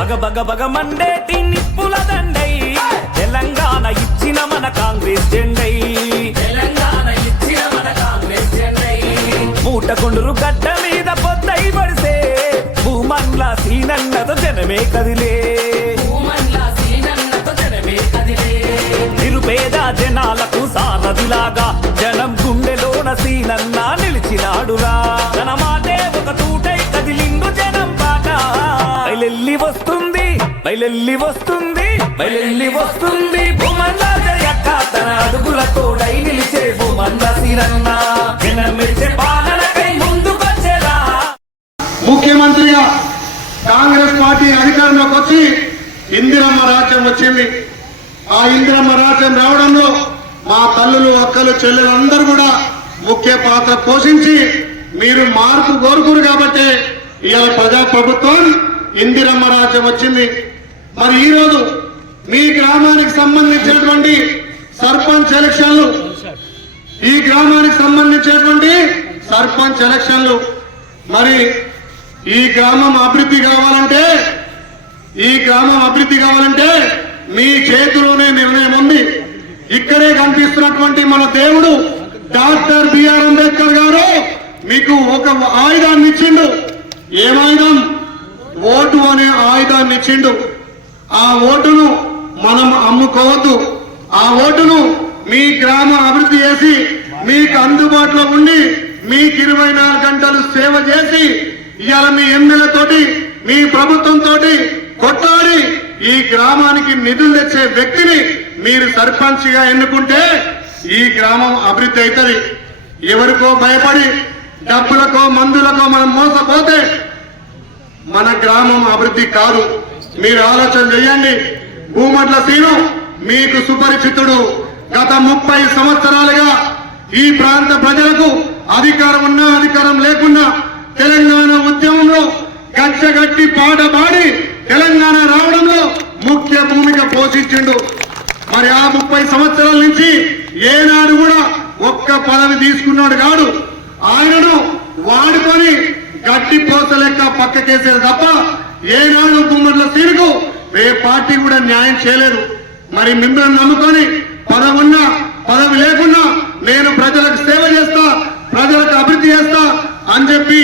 బగ బగ బగ మండేటి నిప్పుల దండై. తెలంగాణ ఇచ్చిన మన కాంగ్రెస్ జెండై. తెలంగాణ ఇచ్చిన మన కాంగ్రెస్ జెండై. మూట కొండరు గడ్డ మీద పొద్దై పడితే భూమన్ల సీనన్నతో జనమే కదిలే. నిరుపేద జనాలకు సారథిలాగా జనం గుండెలోన సీనన్న బయలెల్లి వస్తుంది బయలెల్లి వస్తుంది బయలెల్లి వస్తుంది. భూమన్న జయక్క తన అడుగుల తోడై నిలిచే భూమన్న సిరన్న జనం పాలనకై ముందుకొచ్చేలా. ముఖ్యమంత్రిగా కాంగ్రెస్ పార్టీ అధికారంలోకి వచ్చి ఇందిరమ్మ రాజ్యం వచ్చింది. ఆ ఇందిరమ్మ రాజ్యం రావడంలో మా తల్లులు అక్కలు చెల్లెలందరూ కూడా ముఖ్య పాత్ర పోషించి మీరు మార్పు కోరుకురు కాబట్టి ఇవాళ ప్రజా ప్రభుత్వం ఇందిరమ్మ రాజ్యం వచ్చింది. మరి ఈరోజు మీ గ్రామానికి సంబంధించినటువంటి సర్పంచ్ ఎలక్షన్లు. ఈ గ్రామానికి సంబంధించినటువంటి సర్పంచ్ ఎలక్షన్లు. మరి ఈ గ్రామం అభివృద్ధి కావాలంటే ఈ గ్రామం అభివృద్ధి కావాలంటే మీ చేతిలోనే నిర్ణయం ఉంది ఇక్కడే కనిపిస్తున్నటువంటి మన దేవుడు డాక్టర్ బిఆర్ అంబేద్కర్ గారు మీకు ఒక ఆయుధాన్ని ఇచ్చిండు. ఏమాయుధం ఓటు అనే ఆయుధాన్ని ఇచ్చిండు ఆ ఓటును మనం అమ్ముకోవద్దు. ఆ ఓటును మీ గ్రామ అభివృద్ధి చేసి మీకు అందుబాటులో ఉండి మీకు ఇరవై నాలుగు గంటలు సేవ చేసి ఇవాళ మీ ఎమ్మెల్యేతోటి మీ ప్రభుత్వం తోటి కొట్లాడి ఈ గ్రామానికి నిధులు తెచ్చే వ్యక్తిని మీరు సర్పంచ్గా ఎన్నుకుంటే ఈ గ్రామం అభివృద్ధి అవుతుంది. ఎవరికో భయపడి డబ్బులకో మందులకో మనం మోసపోతే మన గ్రామం అభివృద్ధి కాదు. మీరు ఆలోచన చేయండి. భూమట్ల సీను మీకు సుపరిచితుడు. గత ముప్పై సంవత్సరాలుగా ఈ ప్రాంత ప్రజలకు అధికారం ఉన్నా అధికారం లేకున్నా తెలంగాణ ఉద్యమంలో గచ్చగట్టి పాట పాడి తెలంగాణ రావడంలో ముఖ్య భూమిక పోషించిండు. మరి ఆ ముప్పై సంవత్సరాల నుంచి ఏనాడు కూడా ఒక్క పదవి తీసుకున్నాడు కాడు. ఆయనను వాడుకొని గట్టి పోత లెక్క పక్కకేసేది తప్ప ఏనాడు గుమ్మట్ల సీనుకు ఏ పార్టీ కూడా న్యాయం చేయలేదు. మరి మిమ్మల్ని నమ్ముకొని పదవున్నా పదవి లేకున్నా నేను ప్రజలకు సేవ చేస్తా ప్రజలకు అభివృద్ధి చేస్తా అని చెప్పి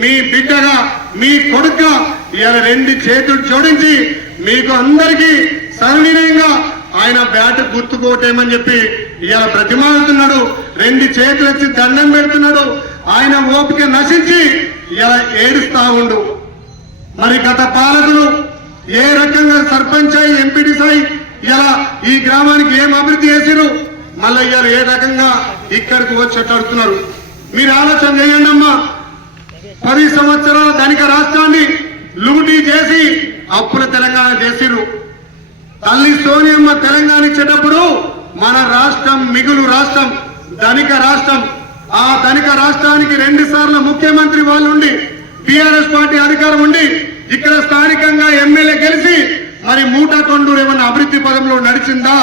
మీ బిడ్డగా మీ కొడుకుగా ఇవాళ రెండు చేతులు జోడించి మీకు అందరికీ సవినయంగా ఆయన బ్యాట్ గుర్తుకోటేమని చెప్పి ఇవాళ ప్రతిమాడుతున్నాడు రెండు చేతులు వచ్చి దండం పెడుతున్నాడు. ఆయన ఓపిక నశించి ఇలా ఏడుస్తా ఉండు. మరి గత పాలకులు ఏ రకంగా సర్పంచ్ అయి ఎంపీడీస్ సాయి ఇలా ఈ గ్రామానికి ఏం అభివృద్ధి చేసిరు మళ్ళీ ఇలా ఏ రకంగా ఇక్కడికి వచ్చి అడుగుతున్నారు మీరు ఆలోచన చేయండి అమ్మా. పది సంవత్సరాల ధనిక రాష్ట్రాన్ని లూటీ చేసి అప్పుల తెలంగాణ చేసిరు తల్లి సోనియమ్మ తెలంగాణ ఇచ్చేటప్పుడు మన రాష్ట్రం మిగులు రాష్ట్రం ధనిక రాష్ట్రం ఆ తనిఖ రాష్ట్రానికి రెండు సార్లు ముఖ్యమంత్రి వాళ్ళు ఉండి టిఆర్ఎస్ పార్టీ అధికారం ఉండి ఇక్కడ స్థానికంగా ఎమ్మెల్యే గెలిచి మరి మూటా కొండూరు ఏమన్నా అభివృద్ధి పదంలో నడిచిందా?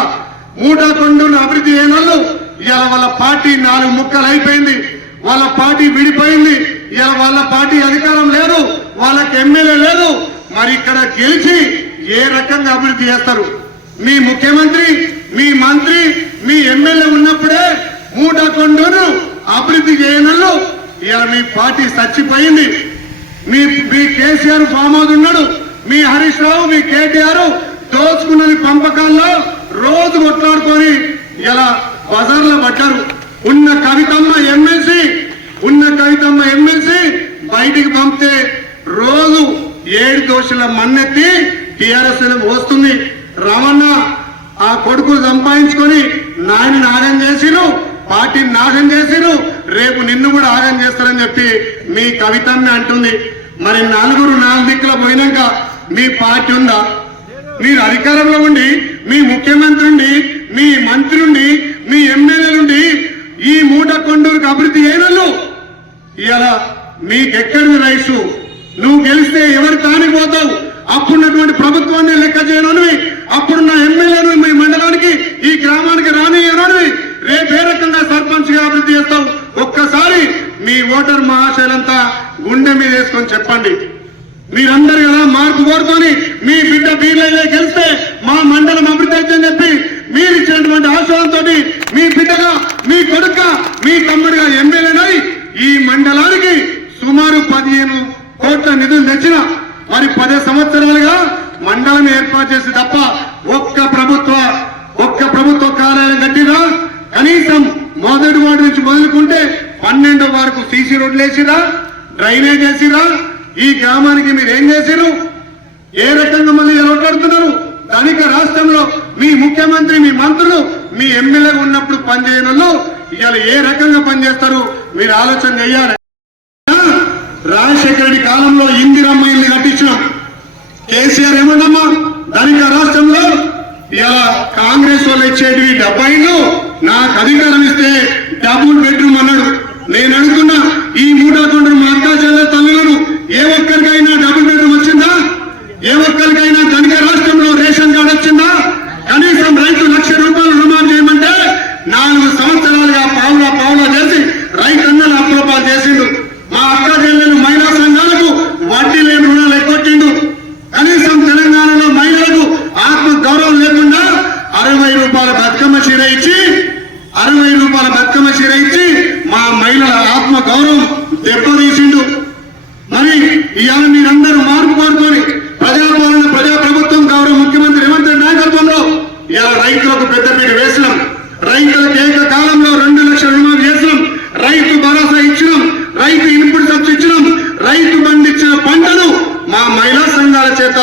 మూటా కొండూరు అభివృద్ధి అయినోళ్ళు ఇవాళ వాళ్ళ పార్టీ నాలుగు ముక్కలు అయిపోయింది. వాళ్ళ పార్టీ విడిపోయింది. ఇలా వాళ్ళ పార్టీ అధికారం లేదు. వాళ్ళకి ఎమ్మెల్యే లేదు. మరి ఇక్కడ గెలిచి ఏ రకంగా అభివృద్ధి చేస్తారు? మీ ముఖ్యమంత్రి మీ మంత్రి మీ ఎమ్మెల్యే ఉన్నప్పుడే మూట కొండూరు అభివృద్ధి చేయనల్లో ఇవాళ మీ పార్టీ చచ్చిపోయింది. మీ మీ కేసీఆర్ ఫామ్ హౌస్ ఉన్నాడు మీ హరీష్ రావు మీ కేటీఆర్ దోచుకున్నది పంపకాల్లో రోజు కొట్లాడుకొని ఇలా బజార్లో పడ్డారు. ఉన్న కవితమ్మ ఎమ్మెల్సీ ఉన్న కవితమ్మ ఎమ్మెల్సీ బయటికి పంపితే రోజు ఏడు దోషుల మన్నెత్తి టిఆర్ఎస్ వస్తుంది రమణ ఆ కొడుకు సంపాదించుకొని నాయని ఆగం చేసిరు పార్టీని నాశనం చేసిరు రేపు నిన్ను కూడా ఆగం చేస్తారని చెప్పి మీ కవితమ్మ అంటుంది. మరి నలుగురు నాలుగు దిక్కుల పోయినాక మీ పార్టీ ఉందా? మీరు అధికారంలో ఉండి మీ ముఖ్యమంత్రి ఉండి మీ మంత్రి ఉండి మీ ఎమ్మెల్యేలుండి ఈ మూట కొండూరుకు అభివృద్ధి ఏనల్లు ఇవాళ మీకెక్కడిది రైసు? నువ్వు గెలిస్తే ఎవరు తానికి పోతావు? అప్పుడున్నటువంటి ప్రభుత్వాన్ని లెక్క చేయనోనివి అప్పుడున్న ఎమ్మెల్యేను మీ మండలానికి ఈ గ్రామానికి రానియనోనివి రేపు ఏ రకంగా సర్పంచ్గా అభివృద్ధి చేస్తావు? ఒక్కసారి మీ ఓటర్ మహాశైలంతా గుండె మీద వేసుకొని చెప్పండి. మీరందరూ కదా మార్పు కోరుకొని మీ బిడ్డ బీర్లైతే గెలిస్తే మా మండలం అభివృద్ధి అని చెప్పి మీరు ఇచ్చినటువంటి ఆశయంతో మీ బిడ్డగా మీ కొడుక మీ తమ్ముడిగా ఎమ్మెల్యేనై ఈ మండలానికి సుమారు పదిహేను కోట్ల నిధులు తెచ్చిన మరి పది సంవత్సరాలుగా మండలం ఏర్పాటు చేసి తప్ప ఒక్క ప్రభుత్వ ఒక్క ప్రభుత్వ కార్యాలయం కట్టినా కనీసం మొదటి వార్డు నుంచి మొదలుకుంటే పన్నెండో వరకు సీసీ రోడ్లు వేసిరా డ్రైనేజ్ వేసిరా? ఈ గ్రామానికి మీరు ఏం చేసిరు ఏ రకంగా మళ్ళీ ఎలాడుతున్నారు ధనిక రాష్ట్రంలో మీ ముఖ్యమంత్రి మీ మంత్రులు మీ ఎమ్మెల్యే ఉన్నప్పుడు పనిచేయని వాళ్ళు ఇవాళ ఏ రకంగా పనిచేస్తారు? మీరు ఆలోచన చెయ్యాలి రాజశేఖర రెడ్డి కాలంలో ఇందిరమ్మ ఇల్లు కట్టించినాం. కేసీఆర్ ఏమన్నమ్మా? ధనిక రాష్ట్రంలో ఇలా కాంగ్రెస్ వాళ్ళు ఇచ్చేటివి డెబ్బైలు నాకు అధికారం ఇస్తే డబుల్ బెడ్రూమ్ అన్నాడు. నేను అడుగుతున్నా ఈ మూడో తొండరు మా అక్క చెల్లె తల్లులను ఏ ఒక్కరికైనా డబుల్ బెడ్రూమ్ వచ్చిందా? ఏ ఒక్కరికైనా ధనిక రాష్ట్రంలో రేషన్ కార్డు వచ్చిందా కనీసం రైతు లక్ష రూపాయలు రుణాలు చేయమంటే నాలుగు సంవత్సరాలుగా పావులా పావులా చేసి రైతన్నలు అప్రూపాలు చేసిండు మా అక్క చెల్లెలు మహిళా సంఘాలకు వడ్డీ లేని రుణాలు ఎక్కొట్టిండు కనీసం తెలంగాణలో మహిళలకు ఆత్మ గౌరవం లేకుండా అరవై రూపాయల బతుకమ్మ చీర ఇచ్చి అరవై రూపాయల బతుకమ్మ చీర ఇచ్చి మా మహిళల ఆత్మ గౌరవం దెబ్బతీసిండు మరి ఇవాళ మీరందరూ మార్పు కోరుకొని ప్రజాపాలన ప్రజా ప్రభుత్వం గౌరవ ముఖ్యమంత్రి రేవంత్ రెడ్డి నాయకత్వంలో ఇవాళ రైతులకు పెద్దపీట వేసినాం రైతులకు ఏకకాలంలో రెండు లక్షల రుణాలు చేసినాం రైతు భరోసా ఇచ్చినాం రైతు ఇన్పుట్ సబ్సిడీ ఇచ్చినాం రైతు పండించిన పంటను మా మహిళా సంఘాల చేత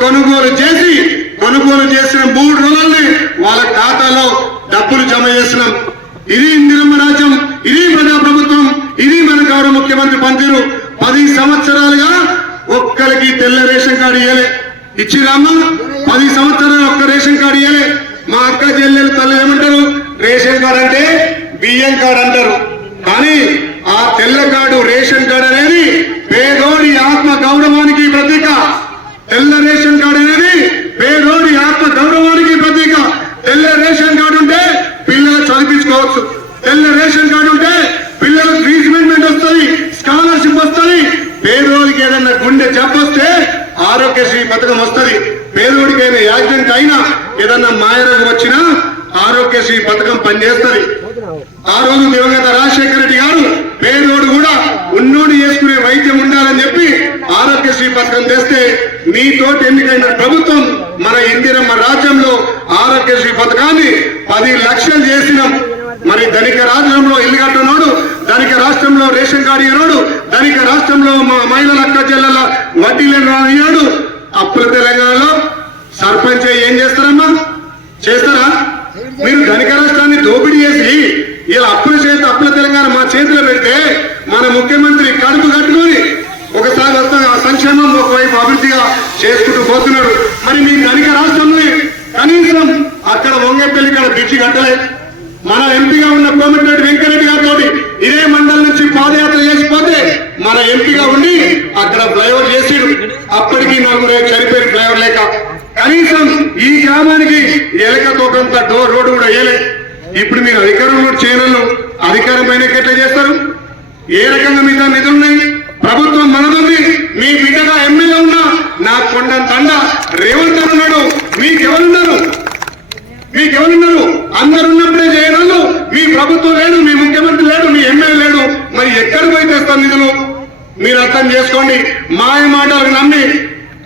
కొనుగోలు చేసి కొనుగోలు చేసిన మూడు రోజుల్ని వాళ్ళ ఖాతాలో డబ్బులు జమ చేసినాం ఇది ఇందిరమ్మ రాజ్యం ఇది ప్రజా ప్రభుత్వం ఇది మన గౌరవ ముఖ్యమంత్రి పనితీరు పది సంవత్సరాలుగా ఒక్కరికి తెల్ల రేషన్ కార్డు ఇయ్యలే ఇచ్చిరామా పది సంవత్సరాలు ఒక్క రేషన్ కార్డు ఇయ్యలే మా అక్క చెల్లెలు తల్లి ఏమంటారు రేషన్ కార్డు అంటే బియ్యం కార్డు అంటారు కానీ ఆ తెల్ల కార్డు రేషన్ కార్డు అనేది పేదోడి ఆత్మ గౌరవానికి ప్రతీక తెల్ల రేషన్ కార్డు అనేది పేదోడి ఆత్మ గౌరవానికి ప్రతీక తెల్ల రేషన్ కార్డు ఉంటే పిల్లలు చదివించుకోవచ్చు తెల్ల రేషన్ కార్డు ఉంటే పిల్లలకు ట్రీట్మెంట్ వస్తుంది స్కాలర్షిప్ వస్తుంది పేదోడికి ఏదన్నా గుండె జబ్బు వస్తే ఆరోగ్యశ్రీ పథకం వస్తుంది పేదోడికి అయినా యాక్సిడెంట్ అయినా ఏదన్నా మాయరోగం వచ్చినా ఆరోగ్యశ్రీ పథకం పనిచేస్తుంది ఆ రోజు దివంగత రాజశేఖర రెడ్డి గారు పేదోడు కూడా ఉన్నోడు చేసుకునే వైద్యం ఉండాలని చెప్పి ఆరోగ్యశ్రీ పథకం తెస్తే మీతో ఎన్నికైన ప్రభుత్వం మన ఇందిరమ్మ రాజ్యంలో ఆరోగ్యశ్రీ పథకాన్ని పది లక్షలు చేసినాం. మరి ధనిక రాజ్యంలో ఇల్లు కట్టున్నాడు ధనిక రాష్ట్రంలో రేషన్ కార్డు ఇవ్వడు ధనిక రాష్ట్రంలో మా మహిళల అక్క చెల్లెల వడ్డీ లేని అప్పుల తెలంగాణలో సర్పంచ్ అయ్యి ఏం చేస్తారమ్మా? చేస్తారా? మీరు ధనిక రాష్ట్రాన్ని దోపిడీ చేసి ఇలా అప్పుల చేతి అప్పుల తెలంగాణ మా చేతిలో పెడితే మన ముఖ్యమంత్రి కడుపు కట్టుకొని ఒకసారి వస్తా సంక్షేమం ఒకవైపు అభివృద్ధిగా చేసుకుంటూ పోతున్నాడు. మరి మీ ధనిక రాష్ట్రంలో కనీసం అక్కడ వంగపల్లి ఇక్కడ బ్రిడ్జి కట్టలే. మన ఎంపీగా ఉన్న కోమటిరెడ్డి వెంకరెడ్డి గారితో ఇదే మండలం నుంచి పాదయాత్ర చేసిపోతే మన ఎంపీగా ఉండి అక్కడ ఫ్లైఓవర్ చేసిడు. అప్పటికి నలుగురు చనిపోయిన ఫ్లైఓవర్ లేక కనీసం ఈ గ్రామానికి ఎలక తోకంత డోర్ రోడ్డు కూడా వేయలే. ఇప్పుడు మీరు అధికారంలో చేయనలు అధికారం పైన ఎట్లా చేస్తారు? ఏ రకంగా మీద నిధులున్నాయి ప్రభుత్వం మనదుంది మీ బిడ్డగా ఎమ్మెల్యే ఉన్నా నా కొండంత అండ రేవంత్ అని ఉన్నాడు. మీకెవరున్నారు? మీకెవరున్నారు? అందరు ఉన్నప్పుడే చేయడాలు మీ ప్రభుత్వం లేడు మీ ముఖ్యమంత్రి లేడు మీ ఎమ్మెల్యే లేడు. మరి ఎక్కడ పోయి తెస్తాం నిధులు? మీరు అర్థం చేసుకోండి. మాయ మాటలకు నమ్మి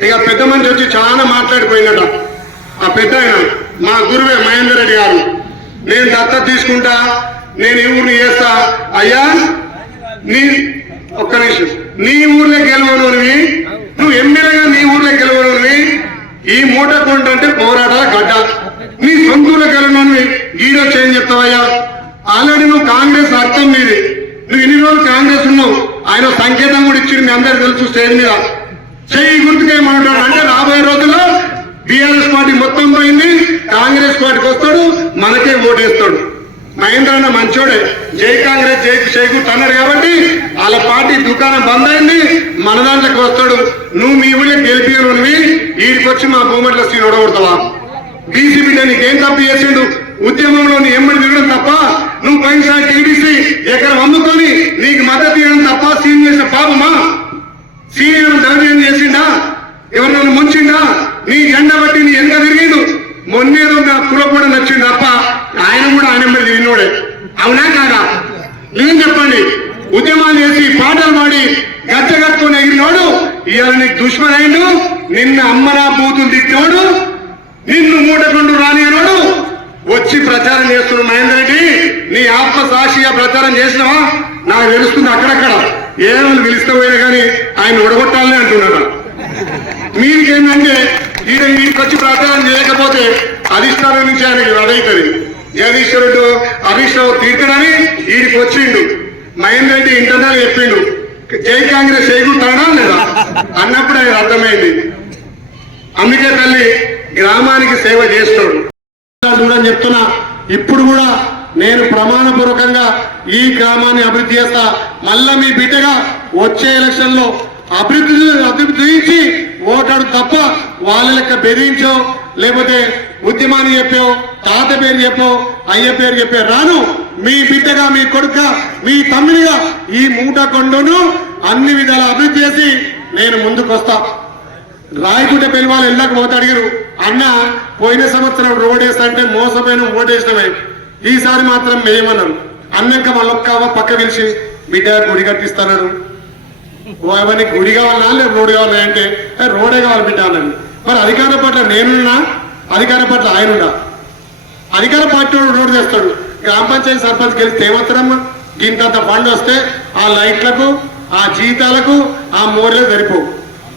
ఇక పెద్ద మనిషి వచ్చి చాలా మాట్లాడిపోయినట. ఆ పెద్ద ఆయన మా గురువే మహేందర్ రెడ్డి గారు. నేను దత్త తీసుకుంటా నేను ఈ ఊరిని చేస్తా. అయ్యా నీ ఒక్క నిమిషం. నీ ఊర్లో గెలవనువి నువ్వు ఎమ్మెల్యేగా నీ ఊర్లో గెలవనువి ఈ మూట కొండ అంటే పోరాటాల గడ్డ. నీ సొంత ఊర్లో గెలవనువి గీడో చేంజ్ చెప్తావయ్యా. ఆల్రెడీ నువ్వు కాంగ్రెస్ అర్థం నీది. నువ్వు ఇన్ని రోజులు కాంగ్రెస్ ఉన్నావు. ఆయన సంకేతం కూడా ఇచ్చింది మీ అందరికి తెలుసు స్టేజ్ మీద. చెయ్యి గుర్తుకేమంటాడు అంటే రాబోయే రోజుల్లో బీఆర్ఎస్ పార్టీ మొత్తం పోయింది. కాంగ్రెస్ పార్టీకి వస్తాడు మనకే ఓటేస్తాడు. మహేంద్ర అన్న మంచోడే. జై కాంగ్రెస్ జై చేయకుంటూ అన్నారు కాబట్టి వాళ్ళ పార్టీ దుకాణం బంద్ అయింది. మన దాంట్లోకి వస్తాడు. నువ్వు మీ ఊళ్ళో గెలిపియనువి వీడికి మా భూమట్ల సీన్ ఓడగొడతావా? బీసీ బిడ్డ నీకేం తప్పు చేసిండు? ఉద్యమంలో నీ ఎమ్మడి తిరగడం తప్ప నువ్వు పోయినసారి టీడీసీ ఎక్కడ అమ్ముకొని నీకు మద్దతు ఇవ్వడం తప్ప సీన్ చేసిన పాపమా? సీనియర్ దౌర్జన్యం చేసిండా? ఎవరినైనా ముంచిండా? నీ జెండా బట్టి నీ ఎంత తిరిగిండు. మొన్నేదో నా కుల కూడా నచ్చిండా తప్ప ఆయన కూడా ఆయన మీద తిరిగినోడే అవునా కాదా? నేను చెప్పండి. ఉద్యమాలు చేసి పాటలు పాడి గచ్చ కట్టుకుని ఎగిరినోడు ఇవాళ నీకు దుష్మన్ అయిండు నిన్న అమ్మనా బూతులు తిట్టినోడు నిన్ను మూటకొండు రానియనోడు వచ్చి ప్రచారం చేస్తున్న మహేందర్ రెడ్డి నీ ఆత్మ సాక్షిగా ప్రచారం చేసినావా? నాకు తెలుస్తుంది అక్కడక్కడ. ఏమని పిలిస్తే పోయినా కానీ ఆయన ఒడగొట్టాలని అంటున్నాడు. మీకేంటంటే ఈయన వీడికి వచ్చి ప్రచారం చేయకపోతే అధిష్టానం నుంచి ఆయనకి అదవుతుంది జగదీశ్వరుడు హరీష్ రావు తీర్చడని వీడికి వచ్చిండు. మహేందర్ రెడ్డి ఇంటర్నల్ చెప్పిండు. జై కాంగ్రెస్ చేయకుంటాడా లేదా? అన్నప్పుడు ఆయన అర్థమైంది. అందుకే తల్లి గ్రామానికి సేవ చేస్తాడు. చూడని చెప్తున్నా ఇప్పుడు కూడా నేను ప్రమాణపూర్వకంగా ఈ గ్రామాన్ని అభివృద్ధి చేస్తా. మళ్ళా మీ బిడ్డగా వచ్చే ఎలక్షన్లో అభివృద్ధి అభివృద్ధి చూపించి ఓటాడు తప్ప వాళ్ళ లెక్క బెదిరించో లేకపోతే ఉద్యమాన్ని చెప్పో తాత పేరు చెప్పో అయ్య పేరు చెప్పే రాను. మీ బిడ్డగా మీ కొడుక మీ తమ్మిడిగా ఈ మూట కొండను అన్ని విధాల అభివృద్ధి చేసి నేను ముందుకు వస్తా రాయకుంటే పెళ్ళి వాళ్ళు వెళ్ళక పోతే అడిగారు అన్న పోయిన సంవత్సరం రోడ్ వేస్తా అంటే మోసపోయిన ఓటేసినవే ఈసారి మాత్రం మేమన్నాను అన్నాక మళ్ళొక్క పక్క పిలిచి బిడ్డ గుడి కట్టిస్తున్నాడు అవన్నీ గుడి కావాలన్నా లేదు రోడ్ కావాలా అంటే? రోడే కావాలి బిడ్డ మరి అధికార పట్ల నేనున్నా? అధికార పట్ల ఆయనున్నా అధికార పార్టీ వాడు రోడ్డు చేస్తాడు. గ్రామ పంచాయతీ సర్పంచ్ గెలిస్తే ఏమవుతారమ్మా? దీనికంత ఫండ్ వస్తే ఆ లైట్లకు ఆ జీతాలకు ఆ మోర్లు సరిపోవు.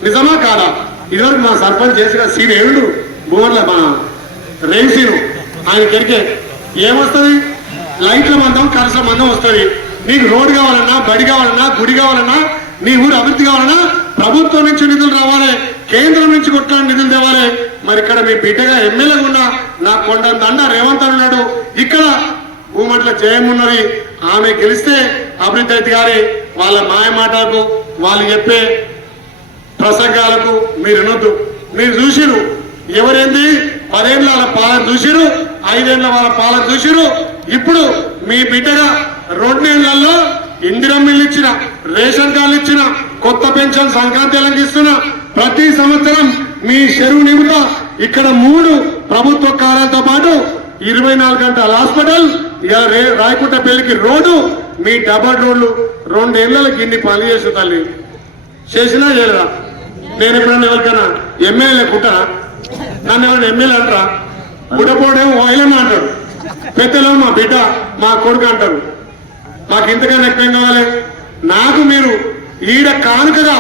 నిజమా కాదా? ఇదివరకు మా సర్పంచ్ చేసిన సీన్ ఏడు భూమర్ల మా రేమ్ సీను. ఆయన కెరికే. ఏమొస్తుంది? లైట్ల మందం కరసల మందం వస్తుంది. నీకు రోడ్డు కావాలన్నా బడి కావాలన్నా గుడి కావాలన్నా నీ ఊరు అభివృద్ధి కావాలన్నా ప్రభుత్వం నుంచి నిధులు రావాలి కేంద్రం నుంచి కొట్లాడి నిధులు తేవాలి. మరి ఇక్కడ మీ బిడ్డగా ఎమ్మెల్యేగా ఉన్న నా కొండ దండ రేవంత్ అన్నాడు ఇక్కడ భూమట్ల ఉన్నది. ఆమె గెలిస్తే అభివృద్ధి అయితే గారి వాళ్ళ మాయ మాటలకు వాళ్ళు చెప్పే ప్రసంగాలకు మీరు వినొద్దు. మీరు చూసిరు ఎవరేంది? పదేళ్ళ వాళ్ళ పాలన చూసిరు ఐదేళ్ళ వాళ్ళ పాలన చూసిరు ఇప్పుడు మీ బిడ్డగా రెండేళ్ళలో ఇందిరం ఇచ్చిన రేషన్ కార్డులు ఇచ్చిన కొత్త పెన్షన్ సంక్రాంతి ఇస్తున్న ప్రతి సంవత్సరం మీ చెరువు నిమిత ఇక్కడ మూడు ప్రభుత్వ కార్యాలతో పాటు ఇరవై నాలుగు గంటల హాస్పిటల్ ఇక రాయకుంట పెళ్ళికి రోడ్డు మీ డబల్ రోడ్లు రెండేళ్ళకు గిన్ని పని చేసిన తల్లి. చేసినా చేయలేదా? నేను ఎప్పుడన్నా ఎవరికైనా ఎమ్మెల్యే కుట్టా నన్ను ఎవరైనా ఎమ్మెల్యే అంటారా? గుడపోడేమో వైలమ్మ అంటాడు. పెద్దలో మా బిడ్డ మా కొడుకు అంటారు. మాకు ఇంతకన్నా ఎక్కువ ఏం కావాలి? నాకు మీరు ఈడ కానుకగా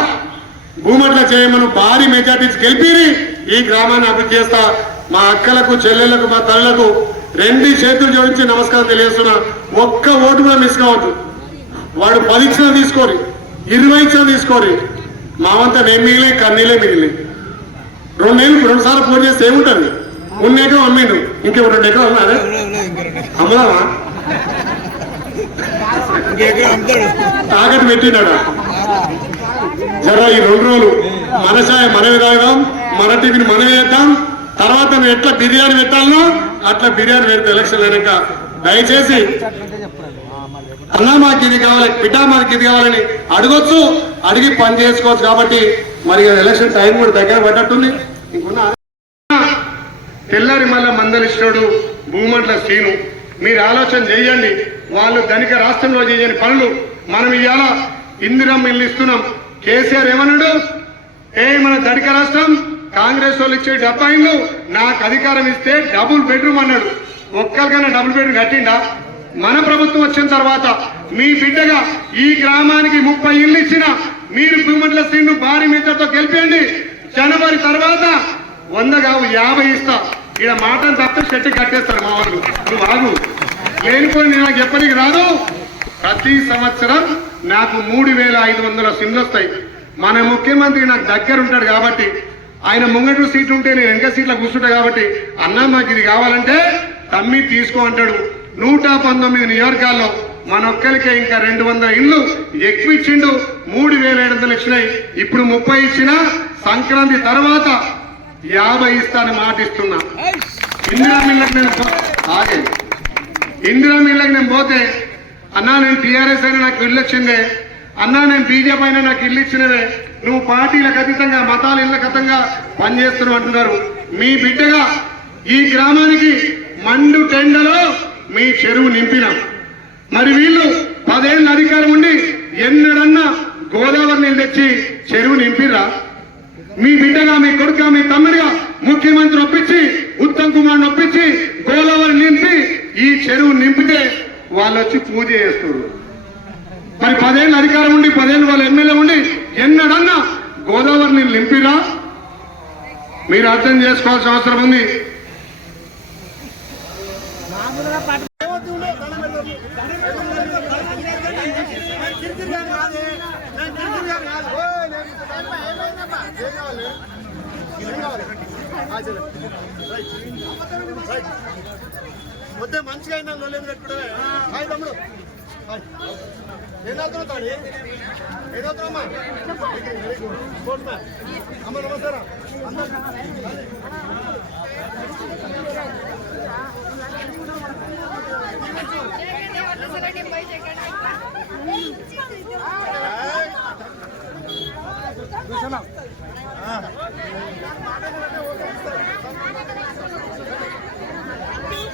భూమట్ల చేయమను భారీ మెజార్టీస్ గెలిపిరి ఈ గ్రామాన్ని అభివృద్ధి చేస్తా. మా అక్కలకు చెల్లెళ్ళకు మా తల్లులకు రెండు చేతులు జోడించి నమస్కారం తెలియజేస్తున్నా. ఒక్క ఓటు కూడా మిస్ కావద్దు. వాడు పది ఇచ్చిన తీసుకోరి ఇరవై ఇచ్చిన తీసుకోరి. మావంతా నేను మిగిలే కన్నీలే మిగిలి రెండేళ్ళు రెండు సార్లు ఫోన్ చేస్తే ఏముంటుంది? ఉన్న ఎకరం అమ్మిండు. ఇంకేమో రెండు ఎకరం అమ్మదామా? తాకట్టు పెట్టినాడు. జరా ఈ రెండు రోజులు మన చాయ్ మనమే తాగుదాం మన టిఫిన్ మనమే వేద్దాం తర్వాత నువ్వు ఎట్లా బిర్యానీ పెట్టాలనో అట్లా బిర్యానీ పెడితే ఎలక్షన్ అయినాక దయచేసి అన్నా మాకు ఇది కావాలి బిడ్డ మాకు ఇది కావాలని అడగొచ్చు అడిగి పని చేసుకోవచ్చు కాబట్టి మరి ఎలక్షన్ టైం కూడా దగ్గర పడ్డట్టుంది. ఇంకున్న తెల్లారి మళ్ళా మందలిస్తాడు భూమంట్ల శ్రీను. మీరు ఆలోచన చేయండి. వాళ్ళు ధనిక రాష్ట్రంలో చేయని పనులు మనం ఇవాళ ఇందిరమ్మ ఇల్లు ఇస్తున్నాం. కేసీఆర్ ఏమన్నాడు? ఏ మన ధనిక రాష్ట్రం కాంగ్రెస్ వాళ్ళు ఇచ్చే డబ్బాయిలు ఇల్లు నాకు అధికారం ఇస్తే డబుల్ బెడ్రూమ్ అన్నాడు. ఒక్కరికైనా డబుల్ బెడ్రూమ్ కట్టిండా? మన ప్రభుత్వం వచ్చిన తర్వాత మీ బిడ్డగా ఈ గ్రామానికి ముప్పై ఇల్లు ఇచ్చిన మీరు భూమండల శ్రీను భారీ మీటర్తో గెలిపేయండి. జనవరి తర్వాత వంద కావు యాభై ఇస్తా. ఇక్కడ మాటను తప్ప చెట్టు కట్టేస్తారు మా వాళ్ళు. నువ్వు ఆగు. లేనిపోయి నేను నాకు చెప్పనికి రాదు. ప్రతి సంవత్సరం నాకు మూడు వేల ఐదు వందల సిమ్లు వస్తాయి. మన ముఖ్యమంత్రి నాకు దగ్గర ఉంటాడు కాబట్టి ఆయన ముంగటు సీట్ ఉంటే నేను వెనక సీట్లో కూర్చుంటా కాబట్టి అన్నా మాకు ఇది కావాలంటే తమ్మి తీసుకో అంటాడు. నూట పంతొమ్మిది నియోజకాల్లో మన ఒక్కరికే ఇంకా రెండు వందల ఇళ్ళు ఎక్కువ ఇచ్చిండు. మూడు వేల ఏడు వందలు ఇచ్చినాయి. ఇప్పుడు ముప్పై ఇచ్చినా సంక్రాంతి తర్వాత యాభై ఇస్తాను మాట ఇస్తున్నా ఇందిరా మిల్లకు నేను ఆగండి ఇందిరా మిల్లకు నేను పోతే అన్నా నేను టీఆర్ఎస్ అయినా నాకు ఇల్లు వచ్చిందే అన్నా నేను బీజేపీ అయినా నాకు ఇల్లు ఇచ్చినదే నువ్వు పార్టీలకు అతీతంగా మతాల ఇళ్ళకు అతంగా పనిచేస్తున్నావు అంటున్నారు. మీ బిడ్డగా ఈ గ్రామానికి మండు టెండలో మీ చెరువు నింపినాం. మరి వీళ్ళు పదేళ్ళ అధికారం ఉండి ఎన్నడన్నా గోదావరి నీళ్ళు తెచ్చి చెరువు నింపిరా మీ బిడ్డగా మీ కొడుకుగా మీ తమ్ముడిగా ముఖ్యమంత్రి ఒప్పించి ఉత్తమ్ కుమార్ ఒప్పించి గోదావరి నింపి ఈ చెరువు నింపితే వాళ్ళు వచ్చి పూజ చేస్తారు. మరి పదేళ్ళు అధికారం ఉండి పదేళ్ళు వాళ్ళ ఎమ్మెల్యే ఉండి ఎన్నడన్నా గోదావరిని నింపిరా? మీరు అర్థం చేసుకోవాల్సిన అవసరం ఉంది. వద్దే మంచిగా అయినా లోలేదు పెట్టుకుంటే హాయ్ తమ్ముడు. హాయ్. ఏం చదువుతున్నావు అమ్మ నమస్కారం. నీతో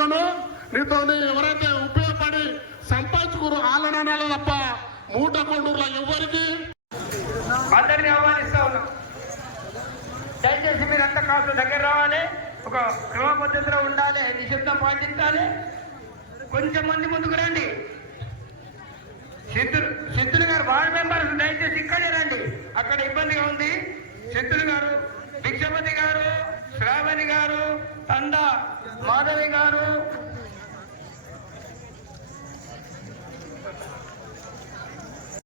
లాభం నీతో ఎవరైతే ఉపయోగపడి సంపాదించుకురు ఆలనాలు తప్ప మూట కొండూరులో ఎవరికి అందరినీ ఆహ్వానిస్తా ఉన్నాం. దయచేసి మీరంతా కాస్త దగ్గర రావాలి. ఒక క్రమ పద్ధతిలో ఉండాలి నిశ్శబ్దం పాటించాలి. కొంచెం మంది ముందుకు రండి. సిద్ధులు సిద్ధులు గారు వార్డ్ మెంబర్స్ దయచేసి ఇక్కడే రండి. అక్కడ ఇబ్బందిగా ఉంది. సిద్ధులు గారు భిక్షపతి గారు శ్రావణి గారు తండ మాధవి గారు